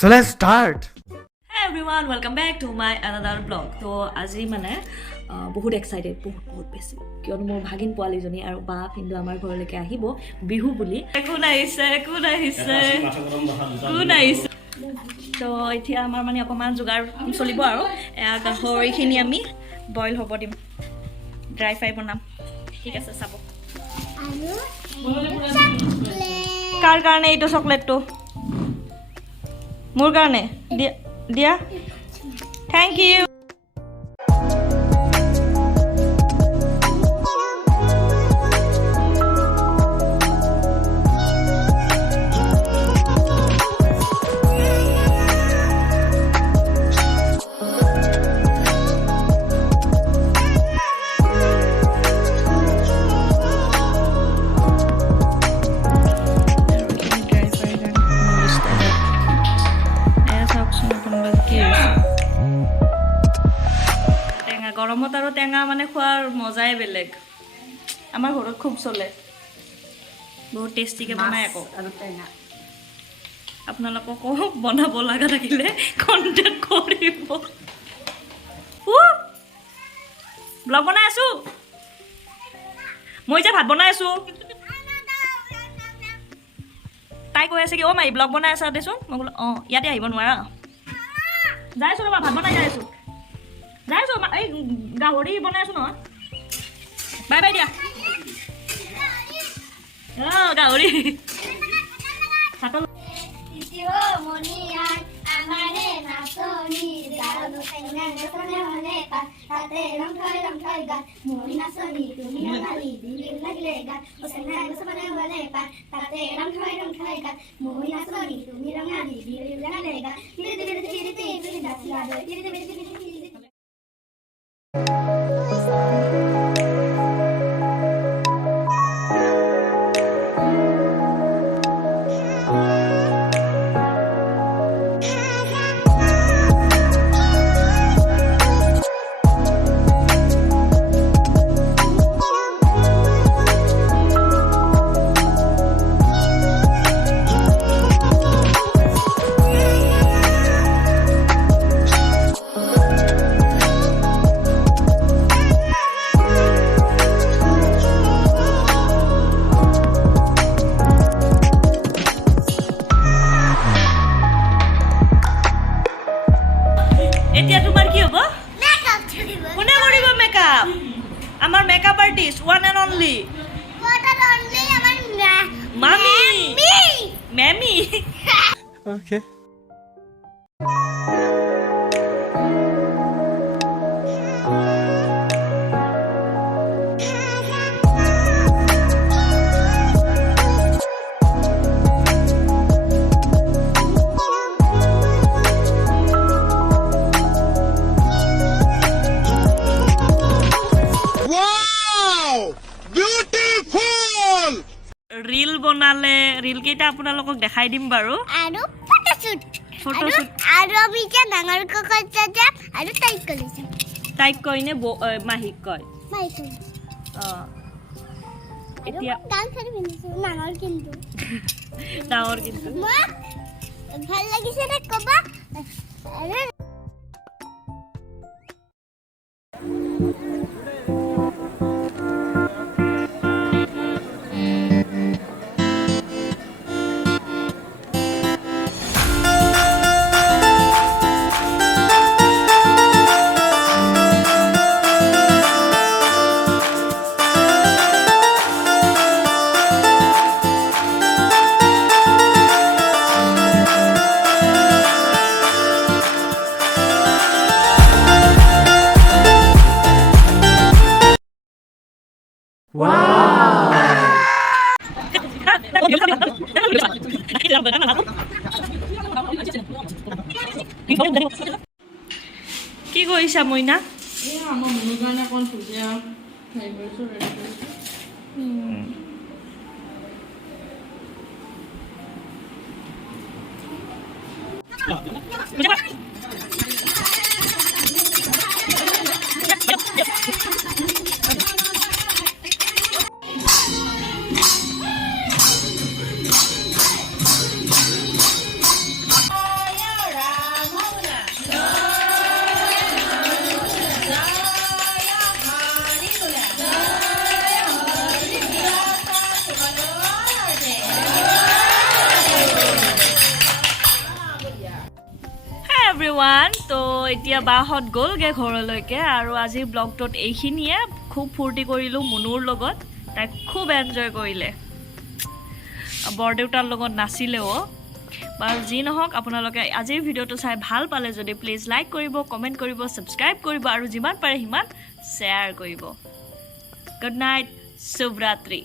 So let's start. Hey everyone, welcome back to my another vlog. So আজি মানে বহুত excited বহুত বেছি কিয়নো মোৰ ভাগিন পোৱালিজনী আৰু বা কিন্তু আমাৰ ঘৰলৈকে আহিব বিহু বুলি কোন আহিছে তো এতিয়া আমাৰ মানে অকমান যোগাৰ চলিব আৰু গাহৰিখিনি আমি বইল হ'ব দিম ড্ৰাই ফ্ৰাই বনাম ঠিক আছে চাব কাৰ কাৰণে এইটো চকলেটটো মোৰ কাৰণে দিয়া থ্যাংক ইউ গৰমত আৰু টেঙা মানে খোৱাৰ মজাই বেলেগ আমাৰ ঘৰত খুব চলে বহুত টেষ্টিকে বনাই আকৌ আৰু টেঙা আপোনালোকক বনাব লগা থাকিলে কন্টেক্ট কৰিব ব্লগ বনাই আছো মই যে ভাত বনাই আছো তাই কৈ আছে কি অ' মাই ব্লগ বনাই আছা দেচোন মই বোলো অঁ ইয়াতে আহিব নোৱাৰা যাইছো ৰ'বা ভাত বনাই যাইছো যাইছো এই গাহৰি বনাই আছো নহয় বাই বাই দিয়া গাহৰি এতিয়া তোমাৰ কি হ'ব কোনে কৰিব মেকআপ আমাৰ makeup artist one and only মামি মেমি Okay. ৰীল বনালে ৰীল কেইটা আপোনালোকক দেখাই দিম বাৰু আৰু ফটোশুট আৰু আমি যে ডাঙৰ ককাই যে আৰু তাইক কইনে মাহিক কয় এতিয়া ডাঙৰ কিন্তু ভাল লাগিছে নে কবা কি কৰিছা মইনা আমাৰ মনৰ কাৰণে অকণ ভুজিয়া হেৰি কৰিছোঁ ৰেডি কৰিছোঁ এতিয়া বাহঁত গ'লগৈ ঘৰলৈকে আৰু আজিৰ ব্লগটোত এইখিনিয়ে খুব ফূৰ্তি কৰিলোঁ মুনুৰ লগত তাই খুব এনজয় কৰিলে বৰদেউতাৰ লগত নাচিলেও বাৰু যি নহওক আপোনালোকে আজিৰ ভিডিঅ'টো চাই ভাল পালে যদি প্লিজ লাইক কৰিব কমেণ্ট কৰিব ছাবস্ক্ৰাইব কৰিব আৰু যিমান পাৰে সিমান শ্বেয়াৰ কৰিব গুড নাইট শুভৰাত্ৰি